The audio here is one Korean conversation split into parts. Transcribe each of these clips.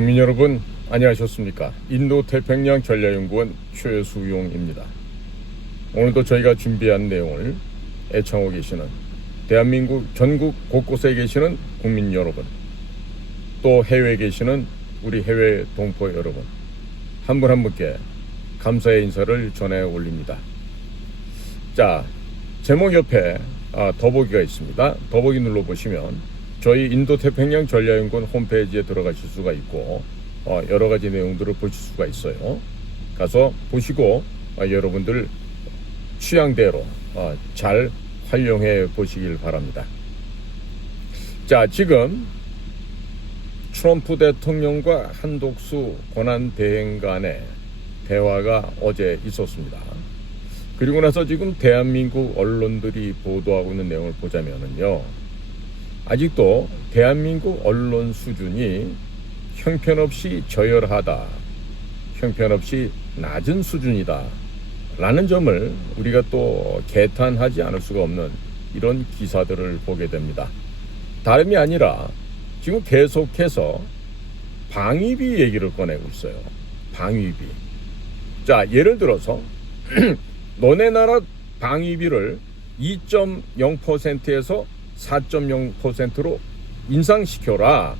국민 여러분, 안녕하셨습니까? 인도태평양 전략연구원 최수용입니다. 오늘도 저희가 준비한 내용을 애청하고 계시는 대한민국 전국 곳곳에 계시는 국민 여러분, 또 해외에 계시는 우리 해외 동포 여러분, 한 분 한 분께 감사의 인사를 전해 올립니다. 자, 제목 옆에 더보기가 있습니다. 더보기 눌러보시면 저희 인도태평양 전략연구원 홈페이지에 들어가실 수가 있고 여러 가지 내용들을 보실 수가 있어요. 가서 보시고 여러분들 취향대로 잘 활용해 보시길 바랍니다. 자, 지금 트럼프 대통령과 한독수 권한대행 간의 대화가 어제 있었습니다. 그리고 나서 지금 대한민국 언론들이 보도하고 있는 내용을 보자면요, 아직도 대한민국 언론 수준이 형편없이 저열하다, 형편없이 낮은 수준이다 라는 점을 우리가 또 개탄하지 않을 수가 없는 이런 기사들을 보게 됩니다. 다름이 아니라 지금 계속해서 방위비 얘기를 꺼내고 있어요. 방위비. 자, 예를 들어서 너네 나라 방위비를 2.0%에서 4.0%로 인상시켜라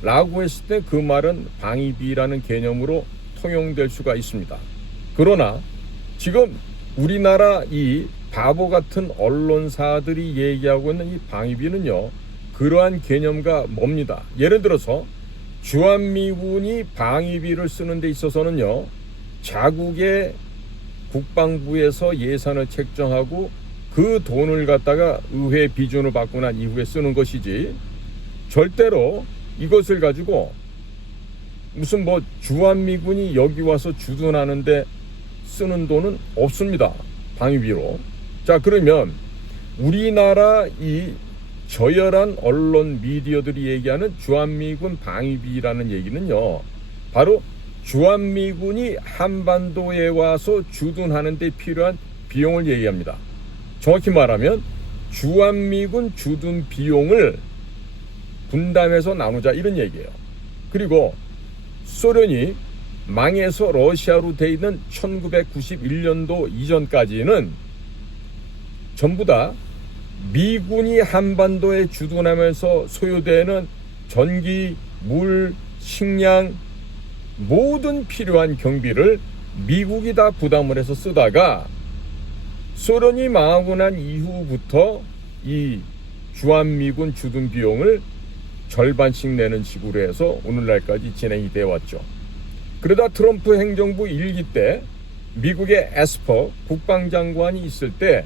라고 했을 때 그 말은 방위비라는 개념으로 통용될 수가 있습니다. 그러나 지금 우리나라 이 바보 같은 언론사들이 얘기하고 있는 이 방위비는요, 그러한 개념과 뭡니다. 예를 들어서 주한미군이 방위비를 쓰는 데 있어서는요, 자국의 국방부에서 예산을 책정하고 그 돈을 갖다가 의회 비준을 받고 난 이후에 쓰는 것이지, 절대로 이것을 가지고 무슨 주한미군이 여기 와서 주둔하는데 쓰는 돈은 없습니다. 방위비로. 자, 그러면 우리나라 이 저열한 언론 미디어들이 얘기하는 주한미군 방위비라는 얘기는요, 바로 주한미군이 한반도에 와서 주둔하는 데 필요한 비용을 얘기합니다. 정확히 말하면 주한미군 주둔 비용을 분담해서 나누자, 이런 얘기예요. 그리고 소련이 망해서 러시아로 돼 있는 1991년도 이전까지는 전부 다 미군이 한반도에 주둔하면서 소요되는 전기, 물, 식량 모든 필요한 경비를 미국이 다 부담을 해서 쓰다가 소련이 망하고 난 이후부터 이 주한미군 주둔 비용을 절반씩 내는 식으로 해서 오늘날까지 진행이 되어 왔죠. 그러다 트럼프 행정부 1기 때 미국의 에스퍼 국방장관이 있을 때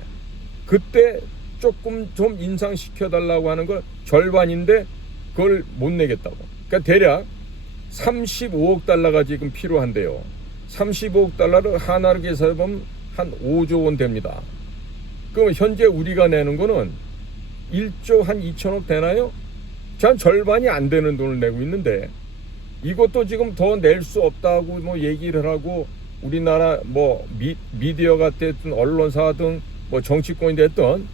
그때 조금 좀 인상시켜달라고 하는 걸 절반인데 그걸 못 내겠다고. 그러니까 대략 35억 달러가 지금 필요한데요. 35억 달러를 하나로 계산해보면 한 5조 원 됩니다. 그럼 현재 우리가 내는 거는 1조 한 2천억 되나요? 전 절반이 안 되는 돈을 내고 있는데 이것도 지금 더 낼 수 없다고 얘기를 하고, 우리나라 미디어가 됐든 언론사든 정치권이 됐든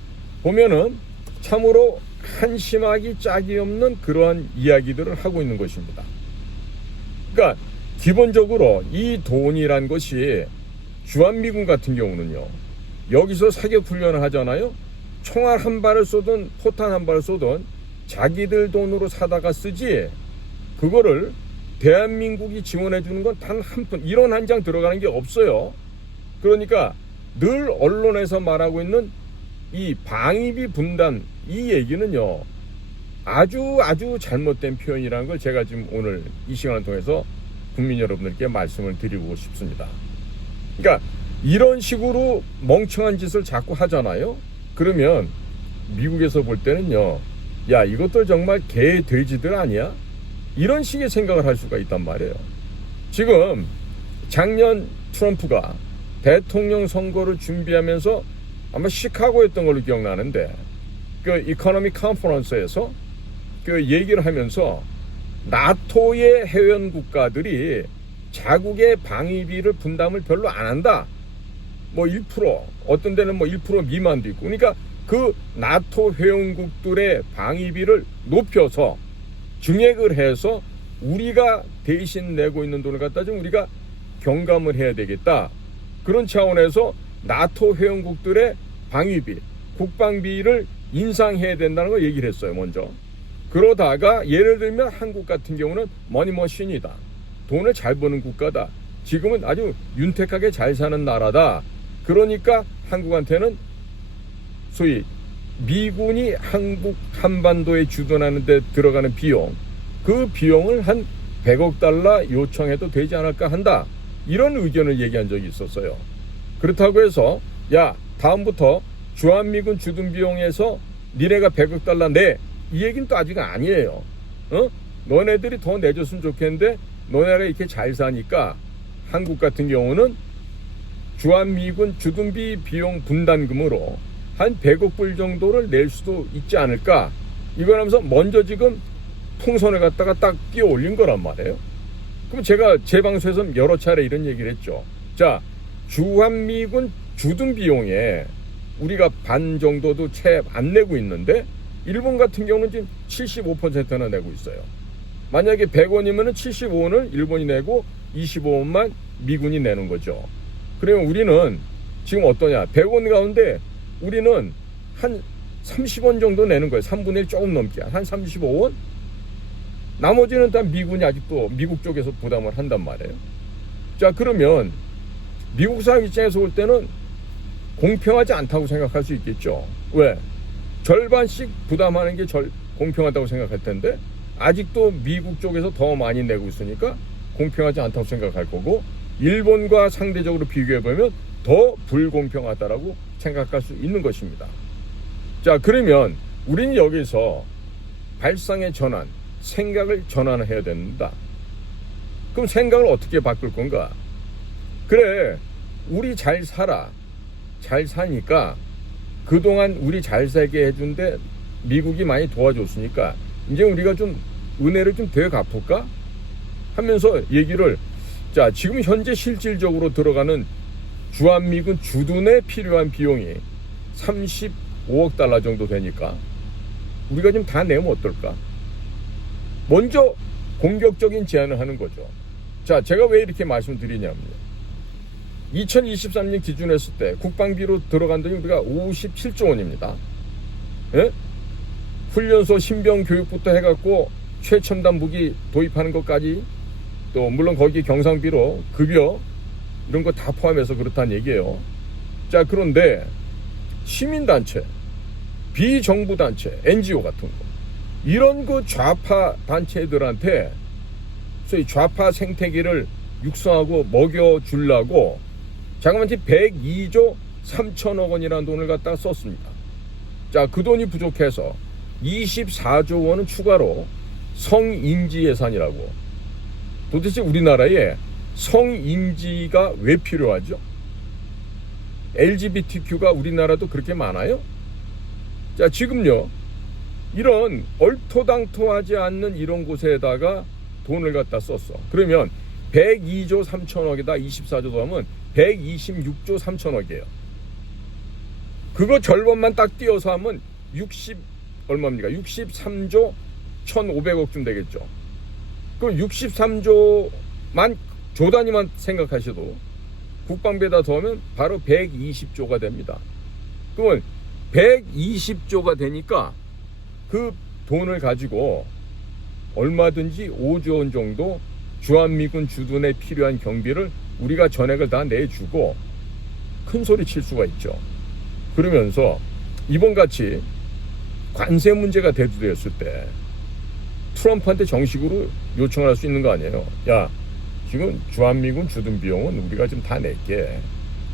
보면은 참으로 한심하기 짝이 없는 그러한 이야기들을 하고 있는 것입니다. 그러니까 기본적으로 이 돈이란 것이 주한미군 같은 경우는요, 여기서 사격 훈련을 하잖아요. 총알 한 발을 쏘든 포탄 한 발을 쏘든 자기들 돈으로 사다가 쓰지, 그거를 대한민국이 지원해 주는 건 단 한 푼, 1원 한 장 들어가는 게 없어요. 그러니까 늘 언론에서 말하고 있는 이 방위비 분담, 이 얘기는요, 아주 잘못된 표현이라는 걸 제가 지금 오늘 이 시간을 통해서 국민 여러분들께 말씀을 드리고 싶습니다. 그러니까 이런 식으로 멍청한 짓을 자꾸 하잖아요. 그러면 미국에서 볼 때는요, 야, 이것들 정말 개 돼지들 아니야? 이런 식의 생각을 할 수가 있단 말이에요. 지금 작년 트럼프가 대통령 선거를 준비하면서 아마 시카고였던 걸로 기억나는데, 그 이코노미 컨퍼런스에서 그 얘기를 하면서 나토의 회원 국가들이 자국의 방위비를 분담을 별로 안 한다. 1%, 어떤 데는 1% 미만도 있고. 그러니까 그 나토 회원국들의 방위비를 높여서 증액을 해서 우리가 대신 내고 있는 돈을 갖다 좀 우리가 경감을 해야 되겠다. 그런 차원에서 나토 회원국들의 방위비, 국방비를 인상해야 된다는 걸 얘기를 했어요, 먼저. 그러다가 예를 들면 한국 같은 경우는 머니머신이다. 돈을 잘 버는 국가다. 지금은 아주 윤택하게 잘 사는 나라다. 그러니까 한국한테는 소위 미군이 한국 한반도에 주둔하는 데 들어가는 비용, 그 비용을 한 100억 달러 요청해도 되지 않을까 한다. 이런 의견을 얘기한 적이 있었어요. 그렇다고 해서 야, 다음부터 주한미군 주둔 비용에서 니네가 100억 달러 내, 이 얘기는 또 아직 아니에요. 너네들이 더 내줬으면 좋겠는데 너네가 이렇게 잘 사니까 한국 같은 경우는 주한미군 주둔비 비용 분담금으로 한 100억 불 정도를 낼 수도 있지 않을까. 이거라면서 먼저 지금 통선을 갖다가 딱 끼워 올린 거란 말이에요. 그럼 제가 제 방송에서 여러 차례 이런 얘기를 했죠. 자, 주한미군 주둔 비용에 우리가 반 정도도 채 안 내고 있는데 일본 같은 경우는 지금 75%나 내고 있어요. 만약에 100원이면 75원을 일본이 내고 25원만 미군이 내는 거죠. 그러면 우리는 지금 어떠냐. 100원 가운데 우리는 한 30원 정도 내는 거예요. 3분의 1 조금 넘게. 한 35원? 나머지는 다 미군이 아직도 미국 쪽에서 부담을 한단 말이에요. 자, 그러면 미국 사람 입장에서 볼 때는 공평하지 않다고 생각할 수 있겠죠. 왜? 절반씩 부담하는 게 공평하다고 생각할 텐데 아직도 미국 쪽에서 더 많이 내고 있으니까 공평하지 않다고 생각할 거고, 일본과 상대적으로 비교해보면 더 불공평하다라고 생각할 수 있는 것입니다. 자, 그러면 우리는 여기서 발상의 전환, 생각을 전환해야 된다. 그럼 생각을 어떻게 바꿀 건가? 그래, 우리 잘 살아. 잘 사니까 그동안 우리 잘 살게 해준데 미국이 많이 도와줬으니까 이제 우리가 좀 은혜를 좀 더 갚을까? 하면서 얘기를, 자, 지금 현재 실질적으로 들어가는 주한미군 주둔에 필요한 비용이 35억 달러 정도 되니까 우리가 좀 다 내면 어떨까? 먼저 공격적인 제안을 하는 거죠. 자, 제가 왜 이렇게 말씀드리냐면요. 2023년 기준했을 때 국방비로 들어간 돈이 우리가 57조 원입니다. 예? 훈련소 신병 교육부터 해갖고 최첨단 무기 도입하는 것까지, 또 물론 거기 경상비로 급여 이런 거 다 포함해서 그렇다는 얘기예요. 자, 그런데 시민단체, 비정부단체, NGO 같은 거, 이런 그 좌파 단체들한테 소위 좌파 생태계를 육성하고 먹여주려고 자그마치 102조 3천억 원이라는 돈을 갖다가 썼습니다. 자, 그 돈이 부족해서 24조 원은 추가로 성인지 예산이라고. 도대체 우리나라에 성인지가 왜 필요하죠? LGBTQ가 우리나라도 그렇게 많아요? 자, 지금요, 이런 얼토당토하지 않는 이런 곳에다가 돈을 갖다 썼어. 그러면 102조 3천억에다 24조 더하면 126조 3천억이에요. 그거 절반만 딱 띄어서 하면 얼마입니까? 63조 1,500억쯤 되겠죠. 그럼 63조만 조 단위만 생각하셔도 국방비에다 더하면 바로 120조가 됩니다. 그러면 120조가 되니까 그 돈을 가지고 얼마든지 5조 원 정도 주한미군 주둔에 필요한 경비를 우리가 전액을 다 내주고 큰 소리 칠 수가 있죠. 그러면서 이번같이 관세 문제가 대두되었을 때 트럼프한테 정식으로 요청을 할 수 있는 거 아니에요. 야, 지금 주한미군 주둔 비용은 우리가 지금 다 낼게.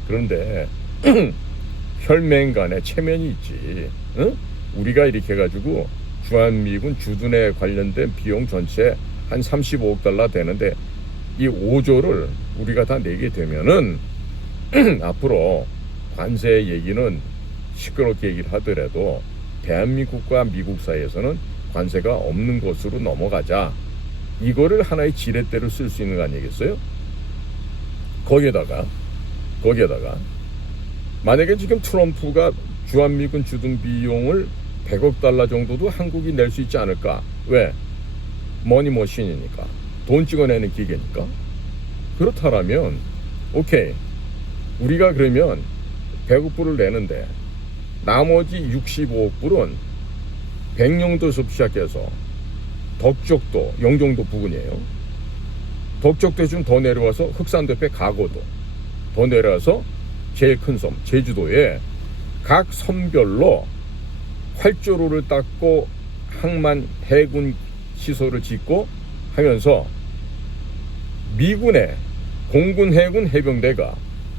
그런데 혈맹 간에 체면이 있지. 응? 우리가 이렇게 해가지고 주한미군 주둔에 관련된 비용 전체 한 35억 달러 되는데 이 5조를 우리가 다 내게 되면은 앞으로 관세 얘기는 시끄럽게 얘기를 하더라도 대한민국과 미국 사이에서는 관세가 없는 것으로 넘어가자. 이거를 하나의 지렛대로 쓸 수 있는 거 아니겠어요? 거기에다가 만약에 지금 트럼프가 주한미군 주둔 비용을 100억 달러 정도도 한국이 낼 수 있지 않을까? 왜? 머니머신이니까, 돈 찍어내는 기계니까. 그렇다면 오케이, 우리가 그러면 100억 불을 내는데 나머지 65억 불은 백령도에서 시작해서 덕적도, 영종도 부근이에요. 덕적도에 좀 더 내려와서 흑산도 옆에 가고도, 더 내려와서 제일 큰 섬 제주도에 각 섬별로 활주로를 닦고 항만 해군 시설을 짓고 하면서 미군의 공군 해군 해병대가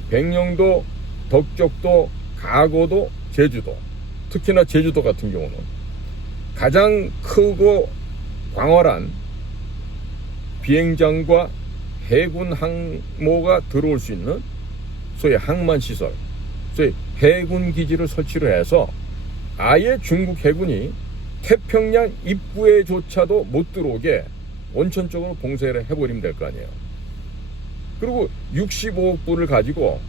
백령도, 덕적도, 가고도, 제주도, 특히나 제주도 같은 경우는 가장 크고 광활한 비행장과 해군 항모가 들어올 수 있는 소위 항만시설, 소위 해군 기지를 설치를 해서 아예 중국 해군이 태평양 입구에조차도 못 들어오게 원천적으로 봉쇄를 해버리면 될 거 아니에요. 그리고 65억 불을 가지고,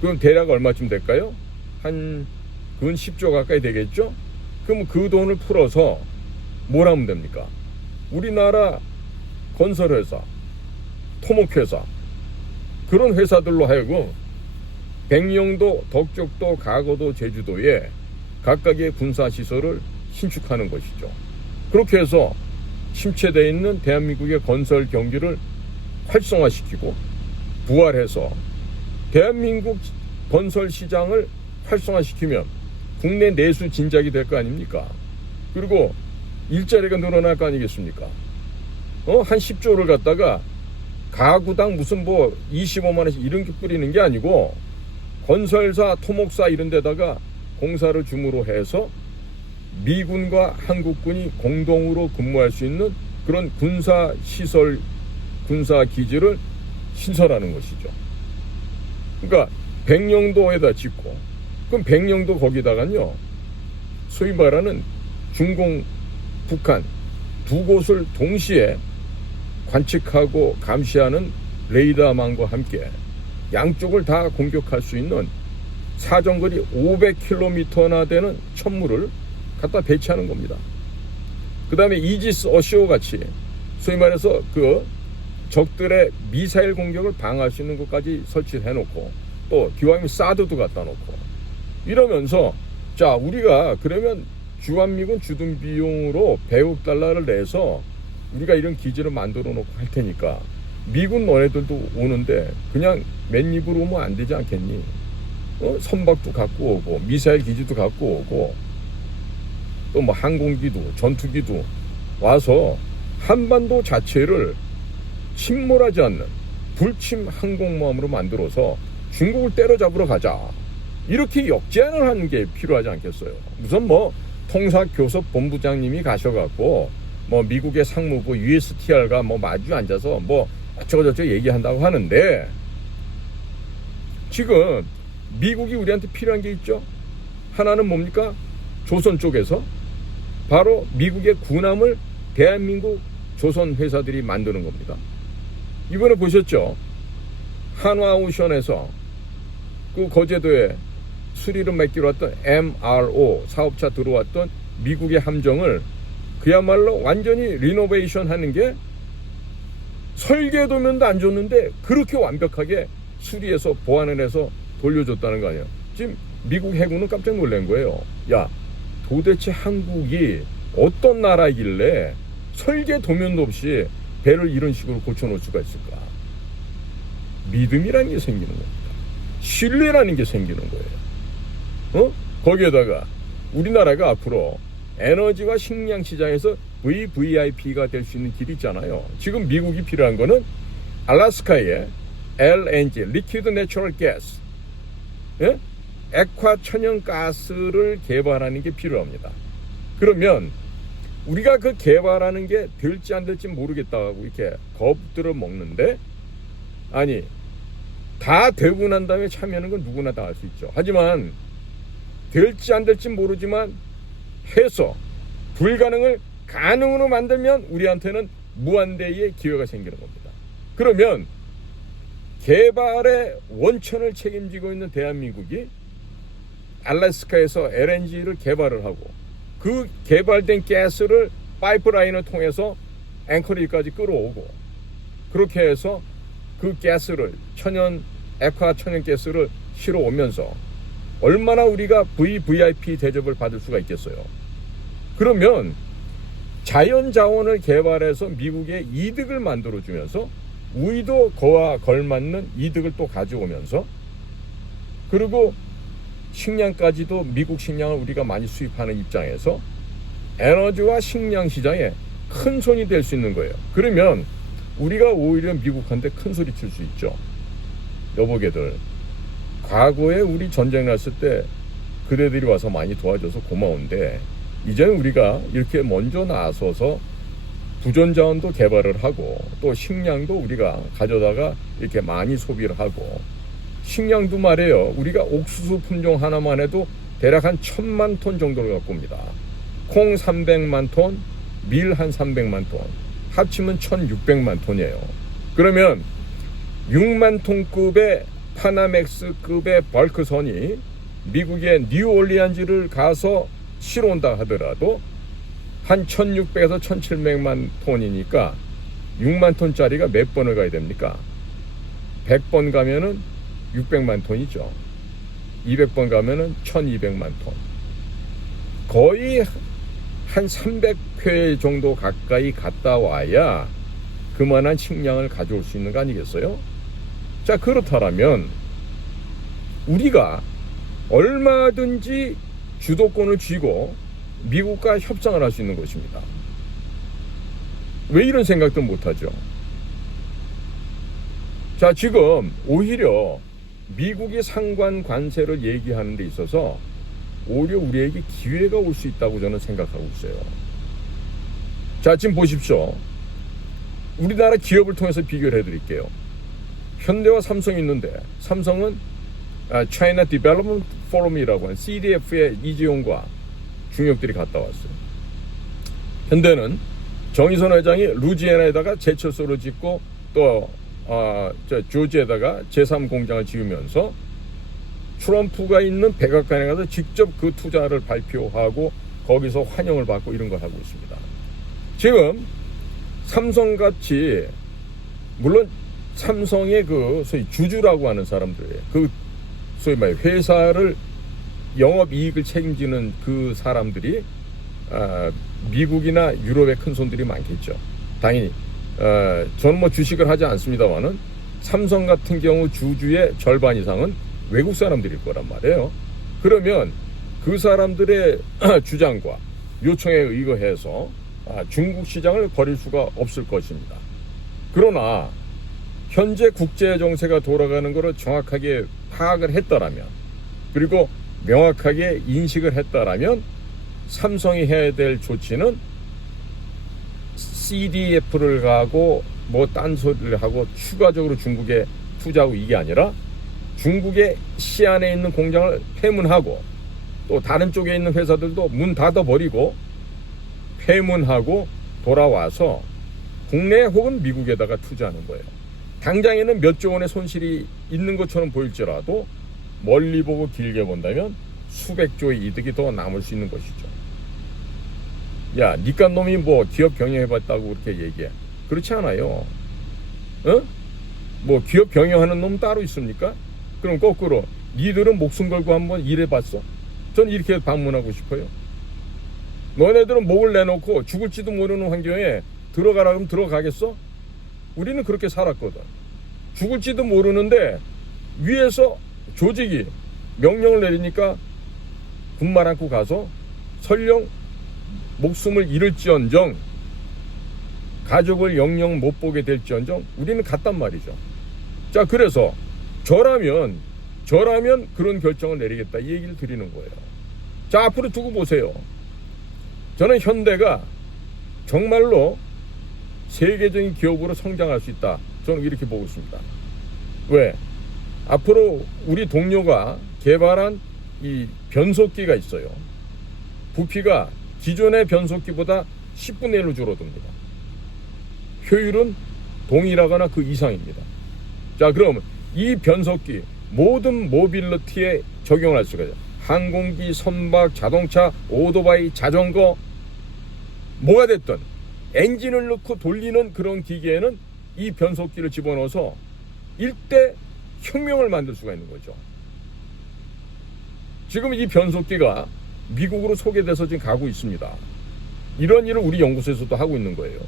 그럼 대략 얼마쯤 될까요? 한 근 10조 가까이 되겠죠? 그럼 그 돈을 풀어서 뭘 하면 됩니까? 우리나라 건설회사, 토목회사, 그런 회사들로 하여금 백령도, 덕적도, 가고도, 제주도에 각각의 군사시설을 신축하는 것이죠. 그렇게 해서 침체되어 있는 대한민국의 건설 경기를 활성화시키고 부활해서 대한민국 건설 시장을 활성화시키면 국내 내수 진작이 될 거 아닙니까? 그리고 일자리가 늘어날 거 아니겠습니까? 한 10조를 갖다가 가구당 무슨 25만 원씩 이런 게 뿌리는 게 아니고 건설사, 토목사 이런 데다가 공사를 줌으로 해서 미군과 한국군이 공동으로 근무할 수 있는 그런 군사시설, 군사기지를 신설하는 것이죠. 그러니까 백령도에다 짓고, 그럼 백령도 거기다가요, 소위 말하는 중공, 북한 두 곳을 동시에 관측하고 감시하는 레이더망과 함께 양쪽을 다 공격할 수 있는 사정거리 500km나 되는 천무를 갖다 배치하는 겁니다. 그 다음에 이지스 어시오 같이 소위 말해서 그 적들의 미사일 공격을 방어할 수 있는 것까지 설치해놓고, 또 기왕이면 사드도 갖다 놓고 이러면서, 자, 우리가 그러면 주한미군 주둔 비용으로 100억 달러를 내서 우리가 이런 기지를 만들어 놓고 할 테니까 미군 너네들도 오는데 그냥 맨입으로 오면 안 되지 않겠니? 선박도 갖고 오고 미사일 기지도 갖고 오고 또 뭐 항공기도 전투기도 와서 한반도 자체를 침몰하지 않는 불침 항공모함으로 만들어서 중국을 때려잡으러 가자, 이렇게 역제안을 하는 게 필요하지 않겠어요? 우선 통사교섭 본부장님이 가셔갖고 미국의 상무부 USTR과 마주 앉아서 어쩌고저쩌고 얘기한다고 하는데, 지금 미국이 우리한테 필요한 게 있죠. 하나는 뭡니까? 조선 쪽에서 바로 미국의 군함을 대한민국 조선 회사들이 만드는 겁니다. 이번에 보셨죠? 한화오션에서 그 거제도에 수리를 맡기로 왔던 MRO 사업차 들어왔던 미국의 함정을 그야말로 완전히 리노베이션 하는 게 설계도면도 안 줬는데 그렇게 완벽하게 수리해서 보완을 해서 돌려줬다는 거 아니에요. 지금 미국 해군은 깜짝 놀란 거예요. 야, 도대체 한국이 어떤 나라이길래 설계도면도 없이 배를 이런 식으로 고쳐놓을 수가 있을까? 믿음이라는 게 생기는 겁니다. 신뢰라는 게 생기는 거예요. 거기에다가 우리나라가 앞으로 에너지와 식량 시장에서 VVIP가 될 수 있는 길이 있잖아요. 지금 미국이 필요한 거는 알래스카에 LNG, 리퀴드 내추럴 가스, 액화 천연가스를 개발하는 게 필요합니다. 그러면 우리가 그 개발하는 게 될지 안 될지 모르겠다고 이렇게 겁들어 먹는데, 아니, 다 되고 난 다음에 참여하는 건 누구나 다 할 수 있죠. 하지만 될지 안 될지 모르지만 해서 불가능을 가능으로 만들면 우리한테는 무한대의 기회가 생기는 겁니다. 그러면 개발의 원천을 책임지고 있는 대한민국이 알래스카에서 LNG를 개발을 하고 그 개발된 가스를 파이프라인을 통해서 앵커리지까지 끌어오고, 그렇게 해서 그 가스를 액화 천연 가스를 실어 오면서 얼마나 우리가 VVIP 대접을 받을 수가 있겠어요. 그러면 자연 자원을 개발해서 미국에 이득을 만들어 주면서 우리도 그와 걸맞는 이득을 또 가져오면서, 그리고 식량까지도 미국 식량을 우리가 많이 수입하는 입장에서 에너지와 식량 시장에 큰 손이 될 수 있는 거예요. 그러면 우리가 오히려 미국한테 큰 소리 칠 수 있죠. 여보게들, 과거에 우리 전쟁 났을 때 그대들이 와서 많이 도와줘서 고마운데, 이제는 우리가 이렇게 먼저 나서서 부전자원도 개발을 하고 또 식량도 우리가 가져다가 이렇게 많이 소비를 하고, 식량도 말이에요. 우리가 옥수수 품종 하나만 해도 대략 한 1000만 톤 정도를 갖고 옵니다. 콩 300만 톤, 밀 한 300만 톤, 합치면 1600만 톤이에요. 그러면 6만 톤급의 파나맥스급의 벌크선이 미국의 뉴올리안즈를 가서 실어온다 하더라도 한 1600에서 1700만 톤이니까 6만 톤짜리가 몇 번을 가야 됩니까? 100번 가면은 600만 톤이죠. 200번 가면은 1200만 톤. 거의 한 300회 정도 가까이 갔다 와야 그만한 식량을 가져올 수 있는 거 아니겠어요? 자, 그렇다면 우리가 얼마든지 주도권을 쥐고 미국과 협상을 할 수 있는 것입니다. 왜 이런 생각도 못하죠? 자, 지금 오히려 미국이 상관 관세를 얘기하는 데 있어서 오히려 우리에게 기회가 올 수 있다고 저는 생각하고 있어요. 자, 지금 보십시오. 우리나라 기업을 통해서 비교를 해드릴게요. 현대와 삼성이 있는데, 삼성은 China Development Forum이라고 하는 CDF의 이재용과 중역들이 갔다 왔어요. 현대는 정의선 회장이 루지애나에다가 제철소를 짓고 또 조지에다가 제3공장을 지으면서 트럼프가 있는 백악관에 가서 직접 그 투자를 발표하고 거기서 환영을 받고 이런 걸 하고 있습니다. 지금 삼성같이, 물론 삼성의 그 소위 주주라고 하는 사람들이에요. 그 소위 말 회사를 영업이익을 책임지는 그 사람들이 미국이나 유럽의 큰 손들이 많겠죠. 당연히 저는 뭐 주식을 하지 않습니다만은 삼성 같은 경우 주주의 절반 이상은 외국 사람들일 거란 말이에요. 그러면 그 사람들의 주장과 요청에 의거해서 중국 시장을 버릴 수가 없을 것입니다. 그러나 현재 국제 정세가 돌아가는 것을 정확하게 파악을 했더라면, 그리고 명확하게 인식을 했더라면 삼성이 해야 될 조치는 CDF를 가고 뭐 딴소리를 하고 추가적으로 중국에 투자하고 이게 아니라 중국의 시안에 있는 공장을 폐문하고 또 다른 쪽에 있는 회사들도 문 닫아버리고 폐문하고 돌아와서 국내 혹은 미국에다가 투자하는 거예요. 당장에는 몇 조 원의 손실이 있는 것처럼 보일지라도 멀리 보고 길게 본다면 수백 조의 이득이 더 남을 수 있는 것이죠. 야, 니깐 놈이 뭐 기업 경영해봤다고 그렇게 얘기해. 그렇지 않아요. 뭐 기업 경영하는 놈 따로 있습니까? 그럼 거꾸로 니들은 목숨 걸고 한번 일해봤어? 전 이렇게 반문하고 싶어요. 너네들은 목을 내놓고 죽을지도 모르는 환경에 들어가라 그러면 들어가겠어? 우리는 그렇게 살았거든. 죽을지도 모르는데 위에서 조직이 명령을 내리니까 군말 않고 가서 설령 목숨을 잃을지언정, 가족을 영영 못 보게 될지언정 우리는 갔단 말이죠. 자, 그래서 저라면 그런 결정을 내리겠다 이 얘기를 드리는 거예요. 자, 앞으로 두고 보세요. 저는 현대가 정말로 세계적인 기업으로 성장할 수 있다. 저는 이렇게 보고 있습니다. 왜? 앞으로 우리 동료가 개발한 이 변속기가 있어요. 부피가 기존의 변속기보다 10분의 1로 줄어듭니다. 효율은 동일하거나 그 이상입니다. 자, 그럼 이 변속기 모든 모빌리티에 적용을 할 수가 있어요. 항공기, 선박, 자동차, 오토바이, 자전거, 뭐가 됐든 엔진을 넣고 돌리는 그런 기계에는 이 변속기를 집어넣어서 일대 혁명을 만들 수가 있는 거죠. 지금 이 변속기가 미국으로 소개돼서 지금 가고 있습니다. 이런 일을 우리 연구소에서도 하고 있는 거예요.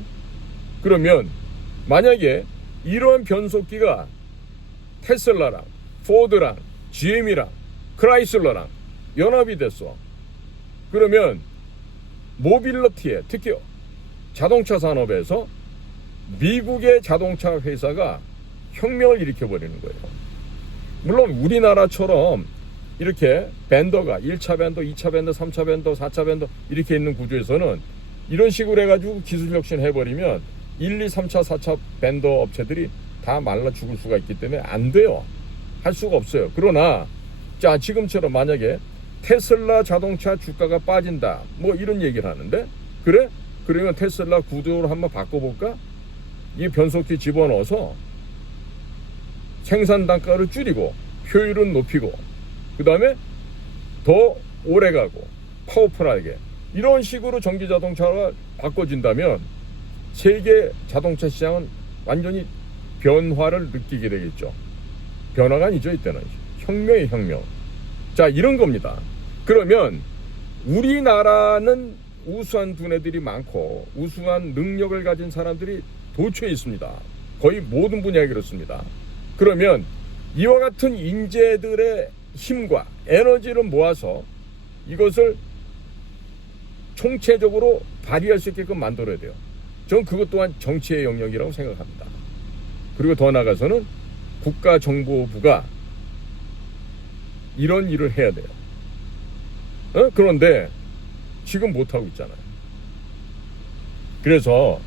그러면 만약에 이런 변속기가 테슬라랑 포드랑 GM이랑 크라이슬러랑 연합이 됐어. 그러면 모빌리티에, 특히 자동차 산업에서 미국의 자동차 회사가 혁명을 일으켜버리는 거예요. 물론 우리나라처럼 이렇게 밴더가 1차 밴더, 2차 밴더, 3차 밴더, 4차 밴더 이렇게 있는 구조에서는 이런 식으로 해가지고 기술 혁신 해버리면 1, 2, 3차, 4차 밴더 업체들이 다 말라 죽을 수가 있기 때문에 안 돼요. 할 수가 없어요. 그러나 자, 지금처럼 만약에 테슬라 자동차 주가가 빠진다 뭐 이런 얘기를 하는데, 그래? 그러면 테슬라 구조를 한번 바꿔볼까? 이 변속기 집어넣어서 생산 단가를 줄이고 효율은 높이고 그 다음에 더 오래가고 파워풀하게 이런 식으로 전기 자동차가 바꿔진다면 세계 자동차 시장은 완전히 변화를 느끼게 되겠죠. 변화가 아니죠. 이때는 혁명의 혁명. 자, 이런 겁니다. 그러면 우리나라는 우수한 두뇌들이 많고 우수한 능력을 가진 사람들이 도처에 있습니다. 거의 모든 분야에 그렇습니다. 그러면 이와 같은 인재들의 힘과 에너지를 모아서 이것을 총체적으로 발휘할 수 있게끔 만들어야 돼요. 저는 그것 또한 정치의 영역이라고 생각합니다. 그리고 더 나아가서는 국가정보부가 이런 일을 해야 돼요. 그런데 지금 못하고 있잖아요. 그래서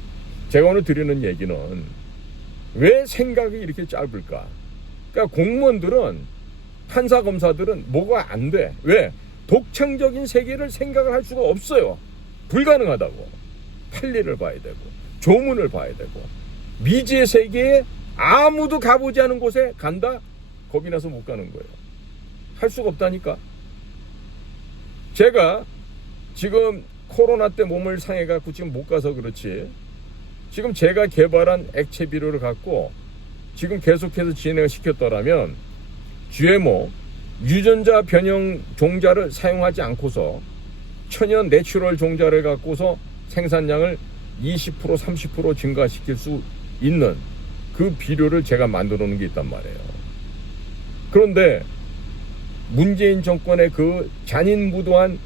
제가 오늘 드리는 얘기는 왜 생각이 이렇게 짧을까? 그러니까 공무원들은, 판사 검사들은 뭐가 안 돼. 왜? 독창적인 세계를 생각을 할 수가 없어요. 불가능하다고. 판례를 봐야 되고 조문을 봐야 되고 미지의 세계에 아무도 가보지 않은 곳에 간다? 겁이 나서 못 가는 거예요. 할 수가 없다니까. 제가 지금 코로나 때 몸을 상해갖고 지금 못 가서 그렇지, 지금 제가 개발한 액체 비료를 갖고 지금 계속해서 진행을 시켰더라면 GMO 유전자 변형 종자를 사용하지 않고서 천연 내추럴 종자를 갖고서 생산량을 20% 30% 증가시킬 수 있는 그 비료를 제가 만들어 놓은 게 있단 말이에요. 그런데 문재인 정권의 그 잔인무도한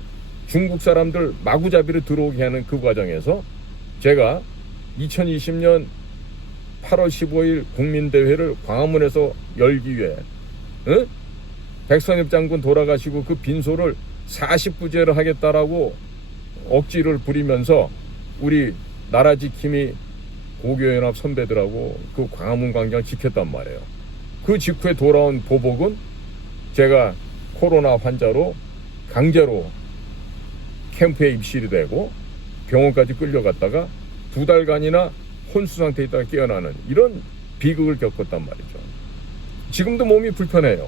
중국 사람들 마구잡이로 들어오게 하는 그 과정에서 제가 2020년 8월 15일 국민대회를 광화문에서 열기 위해 백선엽 장군 돌아가시고 그 빈소를 40부제를 하겠다라고 억지를 부리면서 우리 나라지킴이 고교연합 선배들하고 그 광화문 광장을 지켰단 말이에요. 그 직후에 돌아온 보복은 제가 코로나 환자로 강제로 캠프에 입실이 되고 병원까지 끌려갔다가 2달간이나 혼수 상태에 있다가 깨어나는 이런 비극을 겪었단 말이죠. 지금도 몸이 불편해요.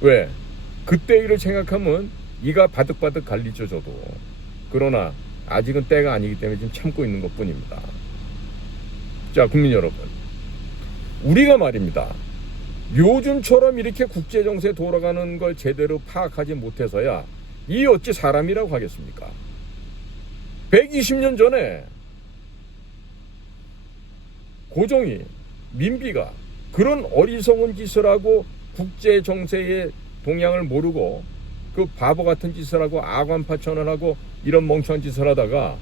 왜? 그때 일을 생각하면 이가 바득바득 갈리죠, 저도. 그러나 아직은 때가 아니기 때문에 지금 참고 있는 것 뿐입니다. 자, 국민 여러분, 우리가 말입니다, 요즘처럼 이렇게 국제정세 돌아가는 걸 제대로 파악하지 못해서야 이 어찌 사람이라고 하겠습니까? 120년 전에 고종이, 민비가 그런 어리석은 짓을 하고 국제정세의 동향을 모르고 그 바보 같은 짓을 하고 아관파천을 하고 이런 멍청한 짓을 하다가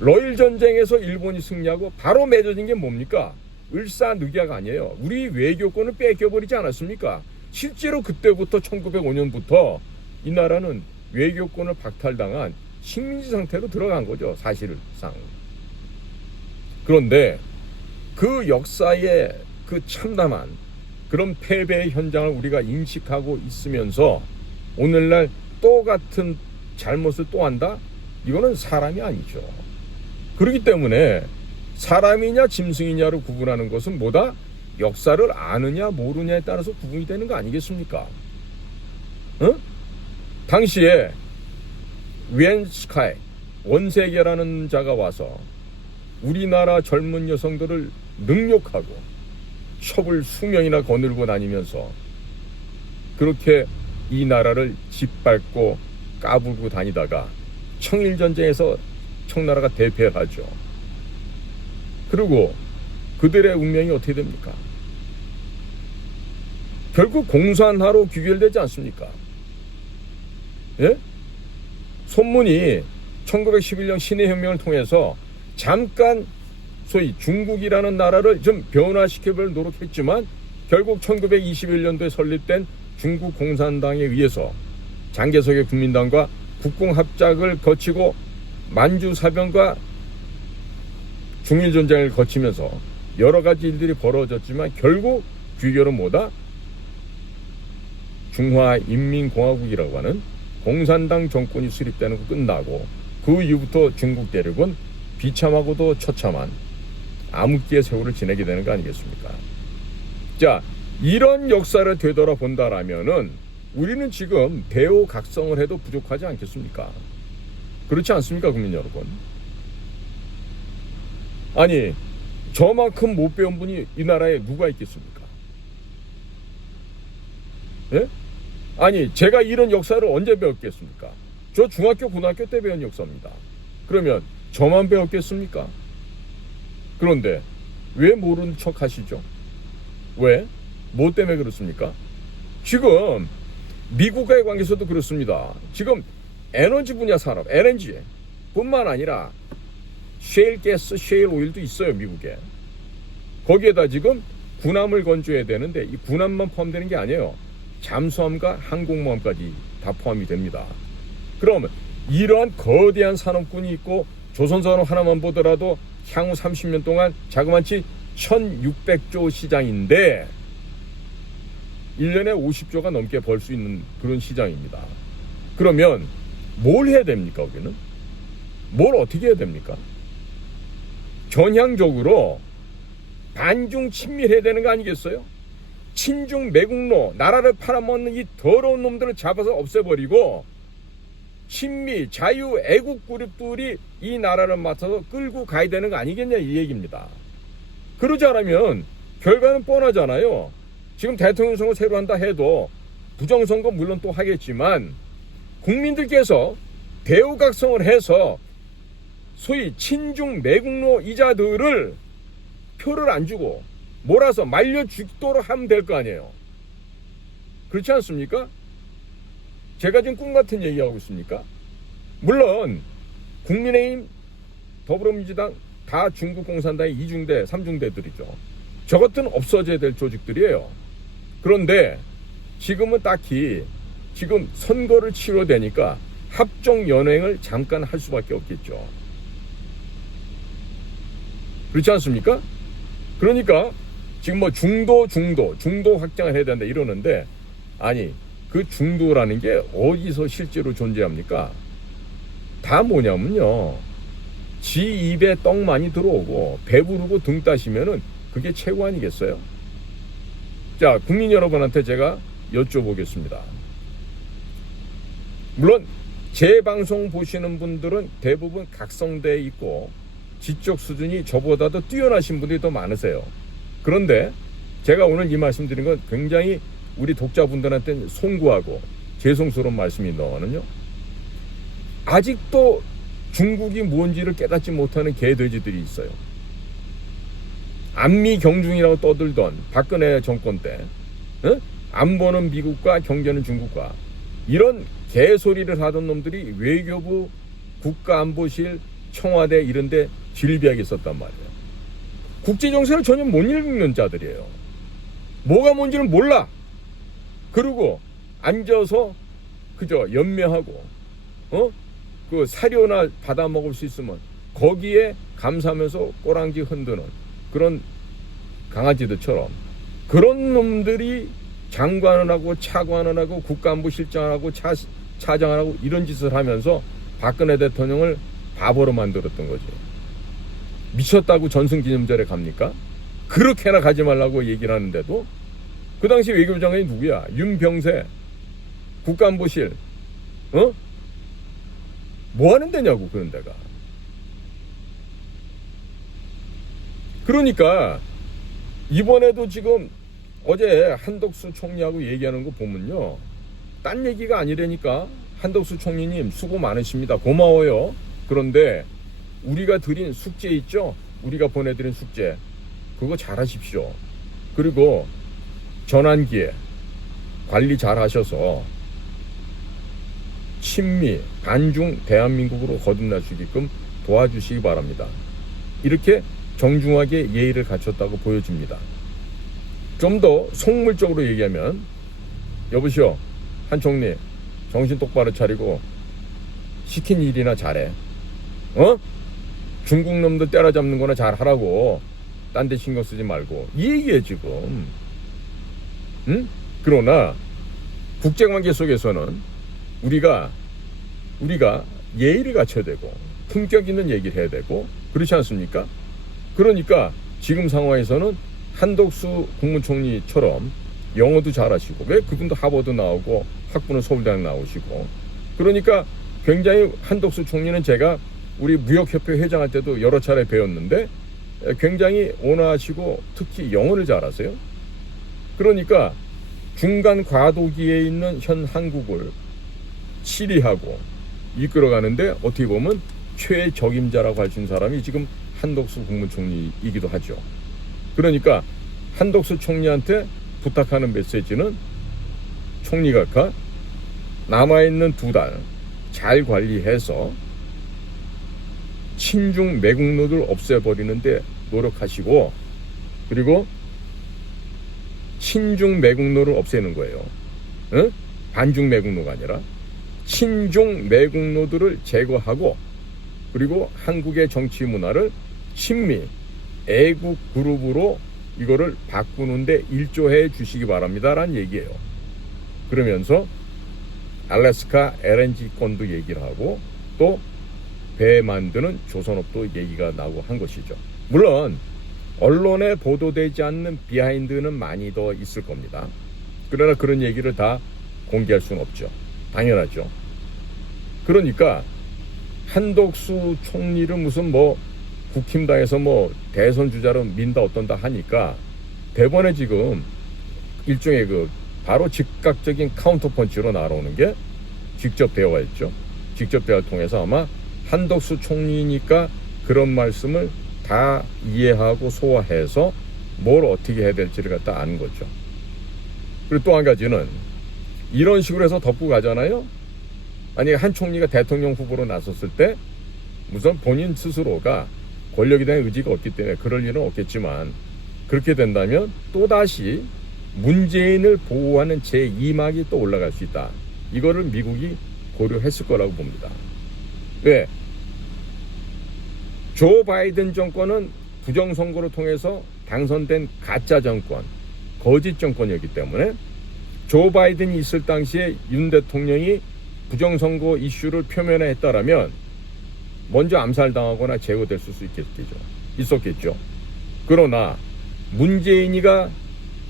러일 전쟁에서 일본이 승리하고 바로 맺어진 게 뭡니까? 을사늑약 아니에요. 우리 외교권을 뺏겨버리지 않았습니까? 실제로 그때부터 1905년부터 이 나라는 외교권을 박탈당한 식민지 상태로 들어간 거죠, 사실상. 그런데 그 역사의 그 참담한 그런 패배의 현장을 우리가 인식하고 있으면서 오늘날 똑같은 잘못을 또 한다? 이거는 사람이 아니죠. 그렇기 때문에 사람이냐 짐승이냐로 구분하는 것은 뭐다? 역사를 아느냐 모르냐에 따라서 구분이 되는 거 아니겠습니까? 당시에 웬스카이 원세계라는 자가 와서 우리나라 젊은 여성들을 능욕하고 첩을 수명이나 거늘고 다니면서 그렇게 이 나라를 짓밟고 까불고 다니다가 청일전쟁에서 청나라가 대패를 하죠. 그리고 그들의 운명이 어떻게 됩니까? 결국 공산화로 귀결되지 않습니까? 예? 손문이 1911년 신해혁명을 통해서 잠깐 소위 중국이라는 나라를 좀 변화시켜볼 노력했지만 결국 1921년도에 설립된 중국 공산당에 의해서 장개석의 국민당과 국공합작을 거치고 만주사변과 중일전쟁을 거치면서 여러 가지 일들이 벌어졌지만 결국 귀결은 뭐다? 중화인민공화국이라고 하는 공산당 정권이 수립되는 거 끝나고 그 이후부터 중국 대륙은 비참하고도 처참한 암흑기의 세월을 지내게 되는 거 아니겠습니까? 자, 이런 역사를 되돌아본다라면은 우리는 지금 대오각성을 해도 부족하지 않겠습니까? 그렇지 않습니까, 국민 여러분? 아니, 저만큼 못 배운 분이 이 나라에 누가 있겠습니까? 예? 아니, 제가 이런 역사를 언제 배웠겠습니까? 저 중학교, 고등학교 때 배운 역사입니다. 그러면 저만 배웠겠습니까? 그런데 왜 모르는 척 하시죠? 왜? 뭐 때문에 그렇습니까? 지금 미국과의 관계에서도 그렇습니다. 지금 에너지 분야 산업, LNG 뿐만 아니라 셰일 가스, 셰일 오일도 있어요, 미국에. 거기에다 지금 군함을 건조해야 되는데 이 군함만 포함되는 게 아니에요. 잠수함과 항공모함까지 다 포함이 됩니다. 그러면 이러한 거대한 산업군이 있고 조선산업 하나만 보더라도 향후 30년 동안 자그마치 1600조 시장인데 1년에 50조가 넘게 벌 수 있는 그런 시장입니다. 그러면 뭘 해야 됩니까, 우리는? 뭘 어떻게 해야 됩니까? 전향적으로 반중 친밀해야 되는 거 아니겠어요? 친중 매국노, 나라를 팔아먹는 이 더러운 놈들을 잡아서 없애버리고 친미, 자유, 애국 그룹들이 이 나라를 맡아서 끌고 가야 되는 거 아니겠냐 이 얘기입니다. 그러지 않으면 결과는 뻔하잖아요. 지금 대통령 선거 새로 한다 해도 부정선거 물론 또 하겠지만 국민들께서 대우각성을 해서 소위 친중 매국노 이자들을 표를 안 주고 몰아서 말려 죽도록 하면 될 거 아니에요. 그렇지 않습니까? 제가 지금 꿈 같은 얘기하고 있습니까? 물론 국민의힘, 더불어민주당 다 중국 공산당의 2중대, 3중대들이죠. 저것들은 없어져야 될 조직들이에요. 그런데 지금은 딱히 지금 선거를 치러대니까 합종연횡을 잠깐 할 수밖에 없겠죠. 그렇지 않습니까? 그러니까 지금 뭐 중도 확장을 해야 된다 이러는데 아니 그 중도라는 게 어디서 실제로 존재합니까? 다 뭐냐면요. 지 입에 떡 많이 들어오고 배부르고 등 따시면은 그게 최고 아니겠어요? 자, 국민 여러분한테 제가 여쭤보겠습니다. 물론 제 방송 보시는 분들은 대부분 각성돼 있고 지적 수준이 저보다도 뛰어나신 분들이 더 많으세요. 그런데 제가 오늘 이 말씀 드린 건 굉장히 우리 독자분들한테는 송구하고 죄송스러운 말씀이거든요. 아직도 중국이 뭔지를 깨닫지 못하는 개돼지들이 있어요. 안미 경중이라고 떠들던 박근혜 정권 때 안보는 미국과 경제는 중국과 이런 개소리를 하던 놈들이 외교부, 국가안보실, 청와대 이런 데 질비하게 있었단 말이에요. 국제정세를 전혀 못 읽는 자들이에요. 뭐가 뭔지는 몰라. 그리고 앉아서 그저 연매하고 그 사료나 받아 먹을 수 있으면 거기에 감사하면서 꼬랑지 흔드는 그런 강아지들처럼 그런 놈들이 장관을 하고 차관을 하고 국가안보실장을 하고 차장을 하고 이런 짓을 하면서 박근혜 대통령을 바보로 만들었던 거지. 미쳤다고 전승기념절에 갑니까? 그렇게나 가지 말라고 얘기를 하는데도 그 당시 외교부장관이 누구야? 윤병세 국가안보실 뭐 하는 데냐고 그런 데가. 그러니까 이번에도 지금 어제 한덕수 총리하고 얘기하는 거 보면요, 딴 얘기가 아니라니까. 한덕수 총리님 수고 많으십니다. 고마워요. 그런데 우리가 드린 숙제 있죠? 우리가 보내드린 숙제, 그거 잘하십시오. 그리고 전환기에 관리 잘하셔서 친미 반중 대한민국으로 거듭날 수 있게끔 도와주시기 바랍니다. 이렇게 정중하게 예의를 갖췄다고 보여집니다. 좀 더 속물적으로 얘기하면, 여보시오, 한 총리 정신 똑바로 차리고 시킨 일이나 잘해. 중국 놈들 때려잡는 거나 잘하라고. 딴 데 신경 쓰지 말고. 이 얘기에 지금. 응? 그러나 국제관계 속에서는 우리가 예의를 갖춰야 되고 품격 있는 얘기를 해야 되고, 그렇지 않습니까? 그러니까 지금 상황에서는 한덕수 국무총리처럼 영어도 잘하시고, 왜 그분도 하버드 나오고 학부는 서울대학 나오시고, 그러니까 굉장히 한덕수 총리는 제가 우리 무역협회 회장할 때도 여러 차례 배웠는데 굉장히 온화하시고 특히 영어를 잘하세요. 그러니까 중간 과도기에 있는 현 한국을 치리하고 이끌어가는데 어떻게 보면 최적임자라고 할 수 있는 사람이 지금 한덕수 국무총리이기도 하죠. 그러니까 한덕수 총리한테 부탁하는 메시지는, 총리각하 남아있는 2달 잘 관리해서 친중 매국노를 없애버리는데 노력하시고, 그리고 친중 매국노를 없애는 거예요. 응? 반중 매국노가 아니라 친중 매국노들을 제거하고, 그리고 한국의 정치 문화를 친미 애국 그룹으로 이거를 바꾸는데 일조해 주시기 바랍니다 라는 얘기예요. 그러면서 알래스카 LNG권도 얘기를 하고 또 배 만드는 조선업도 얘기가 나오고 한 것이죠. 물론 언론에 보도되지 않는 비하인드는 많이 더 있을 겁니다. 그러나 그런 얘기를 다 공개할 수는 없죠. 당연하죠. 그러니까 한덕수 총리를 무슨 국힘당에서 대선 주자로 민다 어떤다 하니까 대번에 지금 일종의 바로 즉각적인 카운터 펀치로 날아오는 게 직접 대화였죠. 직접 대화를 통해서 아마 한덕수 총리니까 그런 말씀을 다 이해하고 소화해서 뭘 어떻게 해야 될지를 갖다 아는 거죠. 그리고 또 한 가지는 이런 식으로 해서 덮고 가잖아요. 아니, 한 총리가 대통령 후보로 나섰을 때 우선 본인 스스로가 권력에 대한 의지가 없기 때문에 그럴 일은 없겠지만, 그렇게 된다면 또다시 문재인을 보호하는 제2막이 또 올라갈 수 있다. 이거를 미국이 고려했을 거라고 봅니다. 왜? 조 바이든 정권은 부정선거를 통해서 당선된 가짜 정권, 거짓 정권이었기 때문에 조 바이든이 있을 당시에 윤 대통령이 부정선거 이슈를 표면화했다라면 먼저 암살당하거나 제거될 수 있었겠죠. 그러나 문재인이가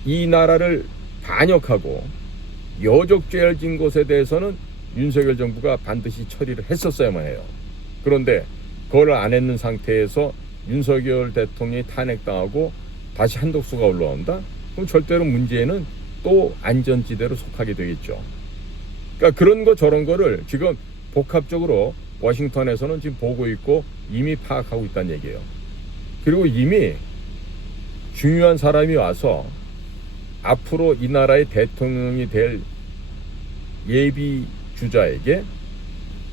이 나라를 반역하고 여적죄를 진 것에 대해서는 윤석열 정부가 반드시 처리를 했었어야만 해요. 그런데 그걸 안 했는 상태에서 윤석열 대통령이 탄핵당하고 다시 한덕수가 올라온다? 그럼 절대로 문재인은 또 안전지대로 속하게 되겠죠. 그러니까 그런 거 저런 거를 지금 복합적으로 워싱턴에서는 지금 보고 있고 이미 파악하고 있다는 얘기예요. 그리고 이미 중요한 사람이 와서 앞으로 이 나라의 대통령이 될 예비 주자에게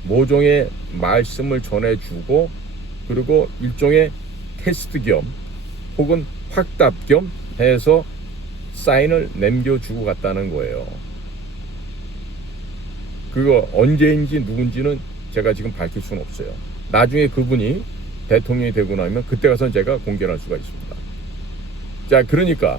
모종의 말씀을 전해주고, 그리고 일종의 테스트 겸 혹은 확답 겸 해서 사인을 남겨주고 갔다는 거예요. 그거 언제인지 누군지는 제가 지금 밝힐 수는 없어요. 나중에 그분이 대통령이 되고 나면 그때 가서 제가 공개할 수가 있습니다. 자, 그러니까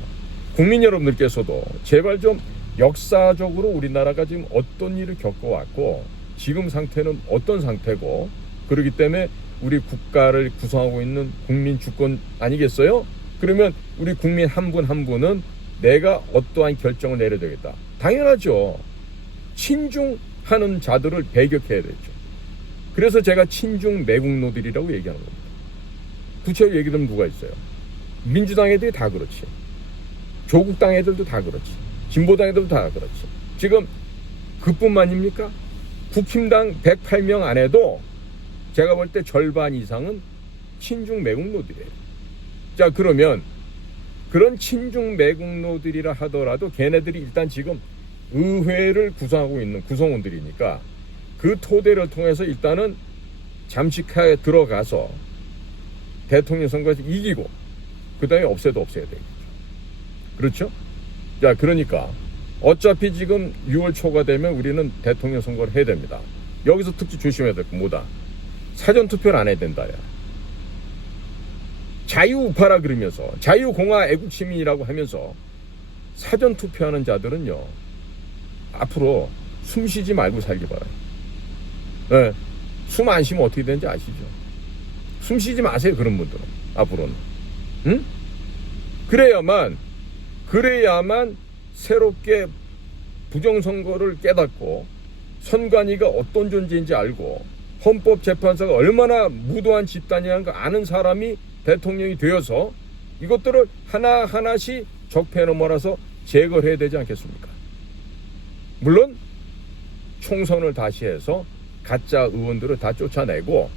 국민 여러분들께서도 제발 좀 역사적으로 우리나라가 지금 어떤 일을 겪어왔고 지금 상태는 어떤 상태고, 그렇기 때문에 우리 국가를 구성하고 있는 국민 주권 아니겠어요? 그러면 우리 국민 한 분 한 분은 내가 어떠한 결정을 내려야 되겠다. 당연하죠. 친중하는 자들을 배격해야 되죠. 그래서 제가 친중 매국노들이라고 얘기하는 겁니다. 구체적으로 얘기 들으면 누가 있어요? 민주당 애들이 다 그렇지. 조국당 애들도 다 그렇지. 진보당 애들도 다 그렇지. 지금 그뿐만입니까? 국힘당 108명 안에도 제가 볼 때 절반 이상은 친중 매국노들이에요. 자, 그러면 그런 친중 매국노들이라 하더라도 걔네들이 일단 지금 의회를 구성하고 있는 구성원들이니까 그 토대를 통해서 일단은 잠식하에 들어가서 대통령 선거에서 이기고 그 다음에 없애야 되겠죠. 그렇죠? 자, 그러니까 어차피 지금 6월 초가 되면 우리는 대통령 선거를 해야 됩니다. 여기서 특히 조심해야 될 거 뭐다? 사전투표를 안 해야 된다. 야. 자유우파라 그러면서 자유공화 애국시민이라고 하면서 사전투표하는 자들은요 앞으로 숨 쉬지 말고 살기 바라요. 네. 숨 안 쉬면 어떻게 되는지 아시죠? 숨 쉬지 마세요. 그런 분들은 앞으로는. 응? 그래야만 새롭게 부정선거를 깨닫고 선관위가 어떤 존재인지 알고 헌법재판소가 얼마나 무도한 집단이라는 걸 아는 사람이 대통령이 되어서 이것들을 하나하나씩 적폐 넘어라서 제거를 해야 되지 않겠습니까? 물론 총선을 다시 해서 가짜 의원들을 다 쫓아내고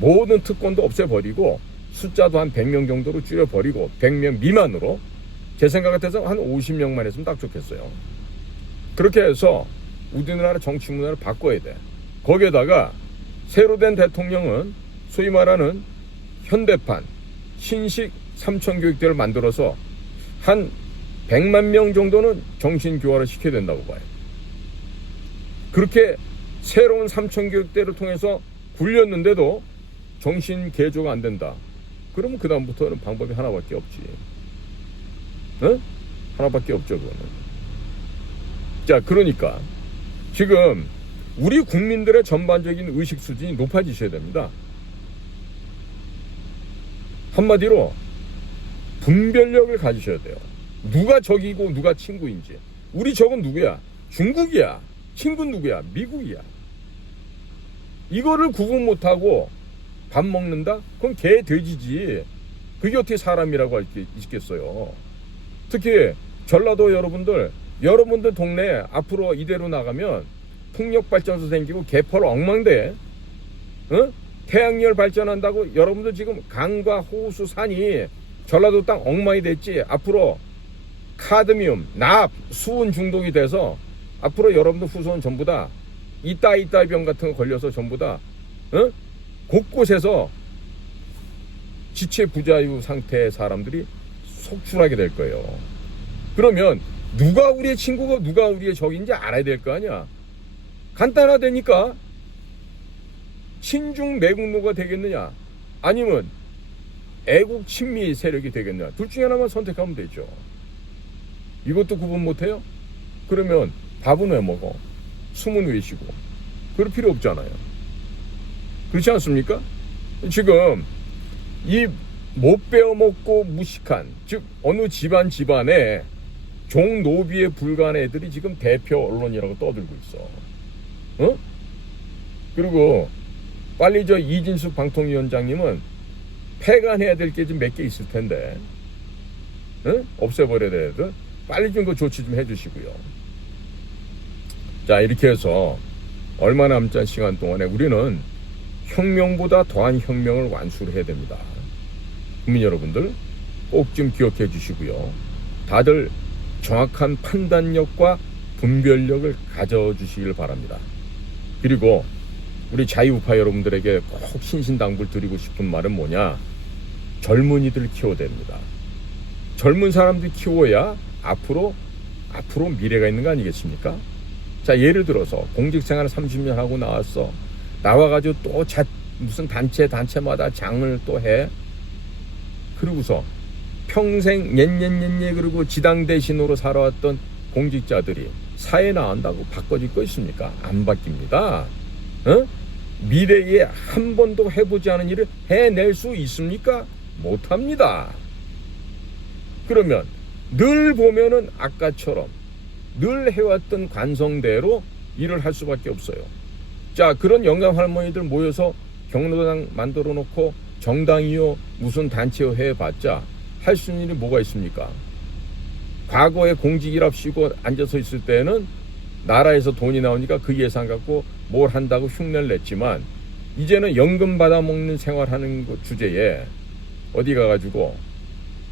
모든 특권도 없애버리고 숫자도 한 100명 정도로 줄여버리고 100명 미만으로 제 생각 같아서 한 50명만 했으면 딱 좋겠어요. 그렇게 해서 우리나라 정치 문화를 바꿔야 돼. 거기에다가 새로 된 대통령은 소위 말하는 현대판 신식 삼천교육대를 만들어서 한 100만 명 정도는 정신교화를 시켜야 된다고 봐요. 그렇게 새로운 삼천교육대를 통해서 굴렸는데도 정신개조가 안 된다. 그러면 그 다음부터는 방법이 하나밖에 없지. 어? 하나밖에 없죠, 그거는. 자, 그러니까 지금 우리 국민들의 전반적인 의식 수준이 높아지셔야 됩니다. 한마디로 분별력을 가지셔야 돼요. 누가 적이고 누가 친구인지. 우리 적은 누구야? 중국이야. 친구는 누구야? 미국이야. 이거를 구분 못하고 밥 먹는다? 그건 개 돼지지. 그게 어떻게 사람이라고 할 수 있겠어요. 특히 전라도 여러분들 동네 앞으로 이대로 나가면 풍력발전소 생기고 개펄 엉망돼. 어? 태양열 발전한다고 여러분들 지금 강과 호수 산이 전라도 땅 엉망이 됐지. 앞으로 카드뮴, 납, 수은 중독이 돼서 앞으로 여러분들 후손 전부 다 이따이따병 같은 거 걸려서 전부 다 곳곳에서 지체 부자유 상태의 사람들이 속출하게 될 거예요. 그러면 누가 우리의 친구고 누가 우리의 적인지 알아야 될 거 아니야. 간단하다니까. 친중 매국노가 되겠느냐 아니면 애국 친미 세력이 되겠느냐, 둘 중에 하나만 선택하면 되죠. 이것도 구분 못해요? 그러면 밥은 왜 먹어? 숨은 왜 쉬고? 그럴 필요 없잖아요. 그렇지 않습니까? 지금 이 못 배워먹고 무식한, 즉 어느 집안에 종노비에 불과한 애들이 지금 대표 언론이라고 떠들고 있어. 어? 그리고 빨리 저 이진숙 방통위원장님은 폐간해야 될 게 좀 몇 개 있을 텐데, 없애버려야 돼도 빨리 좀 그 조치 좀 해주시고요. 자, 이렇게 해서 얼마 남지 않은 시간 동안에 우리는 혁명보다 더한 혁명을 완수를 해야 됩니다. 국민 여러분들 꼭 좀 기억해 주시고요. 다들 정확한 판단력과 분별력을 가져주시길 바랍니다. 그리고 우리 자유우파 여러분들에게 꼭 신신당부를 드리고 싶은 말은 뭐냐? 젊은이들 키워야 됩니다. 젊은 사람들 키워야 앞으로 미래가 있는 거 아니겠습니까? 자, 예를 들어서 공직생활 30년 하고 나와가지고 또 무슨 단체마다 장을 또 해. 그러고서 평생 녜녜녜녜 그리고 지당 대신으로 살아왔던 공직자들이 사회 나간다고 바꿔질 거 있습니까? 안 바뀝니다. 미래에 한 번도 해보지 않은 일을 해낼 수 있습니까? 못합니다. 그러면 늘 보면은 아까처럼 늘 해왔던 관성대로 일을 할 수밖에 없어요. 자, 그런 영감 할머니들 모여서 경로당 만들어 놓고 정당이요 무슨 단체요 해봤자 할 수 있는 일이 뭐가 있습니까? 과거에 공직이랍시고 앉아서 있을 때는 나라에서 돈이 나오니까 그 예산 갖고 뭘 한다고 흉내를 냈지만 이제는 연금 받아먹는 생활하는 주제에 어디 가가지고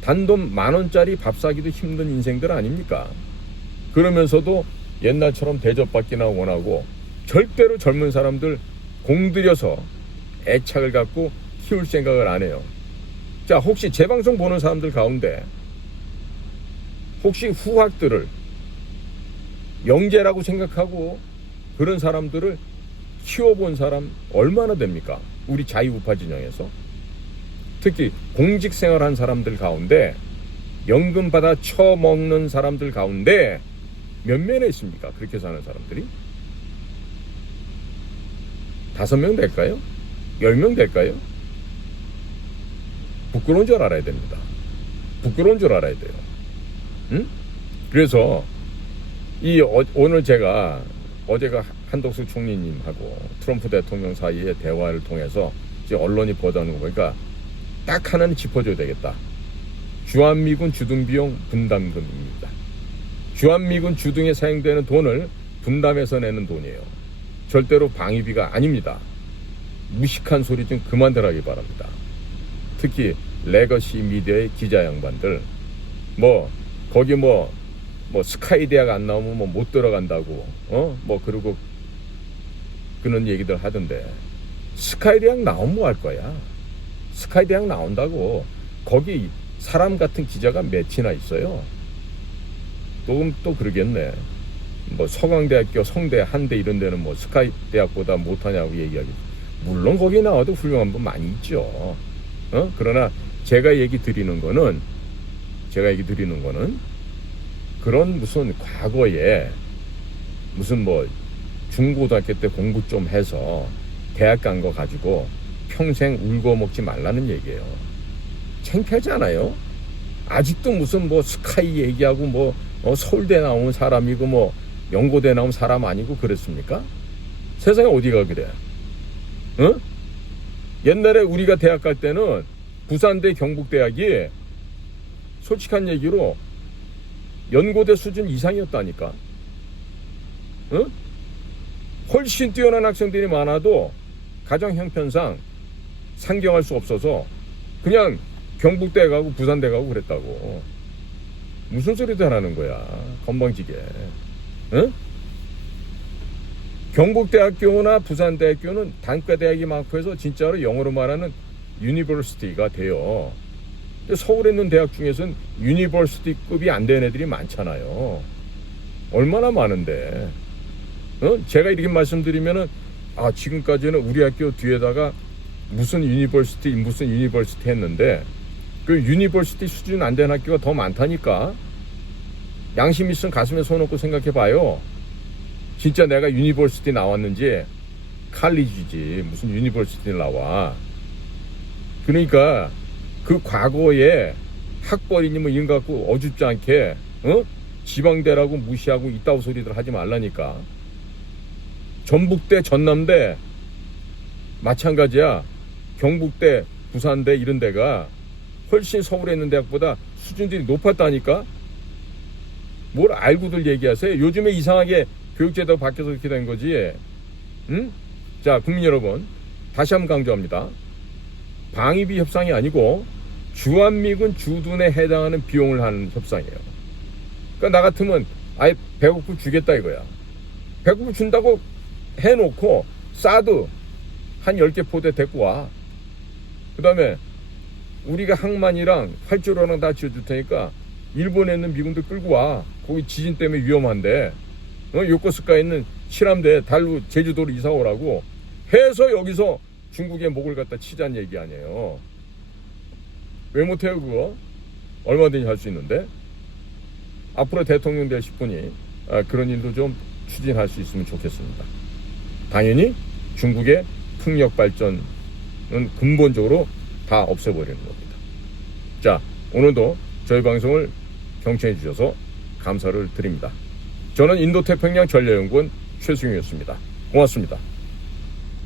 단돈 10,000원짜리 밥 사기도 힘든 인생들 아닙니까? 그러면서도 옛날처럼 대접받기나 원하고 절대로 젊은 사람들 공들여서 애착을 갖고 키울 생각을 안 해요. 자, 혹시 제 방송 보는 사람들 가운데 혹시 후학들을 영재라고 생각하고 그런 사람들을 키워본 사람 얼마나 됩니까? 우리 자유우파 진영에서. 특히 공직생활한 사람들 가운데 연금 받아 처먹는 사람들 가운데 몇 명이나 있습니까? 그렇게 사는 사람들이? 5명 될까요? 10명 될까요? 부끄러운 줄 알아야 됩니다. 부끄러운 줄 알아야 돼요. 응? 그래서 오늘 제가 어제가 한덕수 총리님하고 트럼프 대통령 사이의 대화를 통해서 이제 언론이 보도하는 거 보니까 딱 하나는 짚어줘야 되겠다. 주한미군 주둔비용 분담금입니다. 주한미군 주둔에 사용되는 돈을 분담해서 내는 돈이에요. 절대로 방위비가 아닙니다. 무식한 소리 좀 그만들 하기 바랍니다. 특히 레거시 미디어의 기자 양반들 거기 스카이 대학 안 나오면 못 들어간다고 그러고 그런 얘기들 하던데 스카이 대학 나오면 뭐 할 거야? 스카이 대학 나온다고 거기 사람 같은 기자가 몇이나 있어요. 또 그러겠네. 서강대학교, 성대, 한대 이런 데는 스카이 대학보다 못하냐고 얘기하기. 물론 거기 나와도 훌륭한 분 많이 있죠. 그러나 제가 얘기 드리는 거는 그런 무슨 과거에 무슨 중고등학교 때 공부 좀 해서 대학 간 거 가지고 평생 울고 먹지 말라는 얘기예요. 창피하지 않아요? 아직도 무슨 스카이 얘기하고 서울대 나온 사람이고 연고대 나온 사람 아니고 그랬습니까? 세상에 어디가 그래? 응? 옛날에 우리가 대학 갈 때는 부산대 경북대학이 솔직한 얘기로 연고대 수준 이상이었다니까. 응? 훨씬 뛰어난 학생들이 많아도 가정 형편상 상경할 수 없어서 그냥 경북대 가고 부산대 가고 그랬다고. 무슨 소리도 하라는 거야. 건방지게. 응? 경북대학교나 부산대학교는 단과대학이 많고 해서 진짜로 영어로 말하는 유니버시티가 돼요. 서울에 있는 대학 중에서는 유니버시티급이 안 되는 애들이 많잖아요. 얼마나 많은데. 제가 이렇게 말씀드리면은 지금까지는 우리 학교 뒤에다가 무슨 유니버시티 했는데 그 유니버시티 수준 안 된 학교가 더 많다니까. 양심 있으면 가슴에 손 얹고 생각해봐요. 진짜 내가 유니버시티 나왔는지. 칼리지지 무슨 유니버시티 나와. 그러니까 그 과거에 학벌이니 이런 거 갖고 어줍지 않게 지방대라고 무시하고 이따구 소리들 하지 말라니까. 전북대, 전남대 마찬가지야. 경북대, 부산대 이런 데가 훨씬 서울에 있는 대학보다 수준들이 높았다니까. 뭘 알고들 얘기하세요. 요즘에 이상하게 교육제도가 바뀌어서 그렇게 된 거지. 응? 자, 국민 여러분, 다시 한번 강조합니다. 방위비 협상이 아니고 주한미군 주둔에 해당하는 비용을 하는 협상이에요. 그러니까 나 같으면 아예 배고프 주겠다 이거야. 배고프 준다고 해놓고 사드 한 10개 포대 데리고 와. 그 다음에 우리가 항만이랑 활주로랑 다 지어줄 테니까 일본에 있는 미군들 끌고 와. 거기 지진 때문에 위험한데 요코스카에 있는 실함대 달로 제주도로 이사 오라고 해서 여기서 중국의 목을 갖다 치자는 얘기 아니에요. 왜 못해요 그거? 얼마든지 할 수 있는데. 앞으로 대통령 되실 분이 그런 일도 좀 추진할 수 있으면 좋겠습니다. 당연히 중국의 풍력 발전은 근본적으로 다 없애버리는 겁니다. 자, 오늘도 저희 방송을 경청해 주셔서 감사를 드립니다. 저는 인도태평양 전략연구원 최승용이었습니다. 고맙습니다.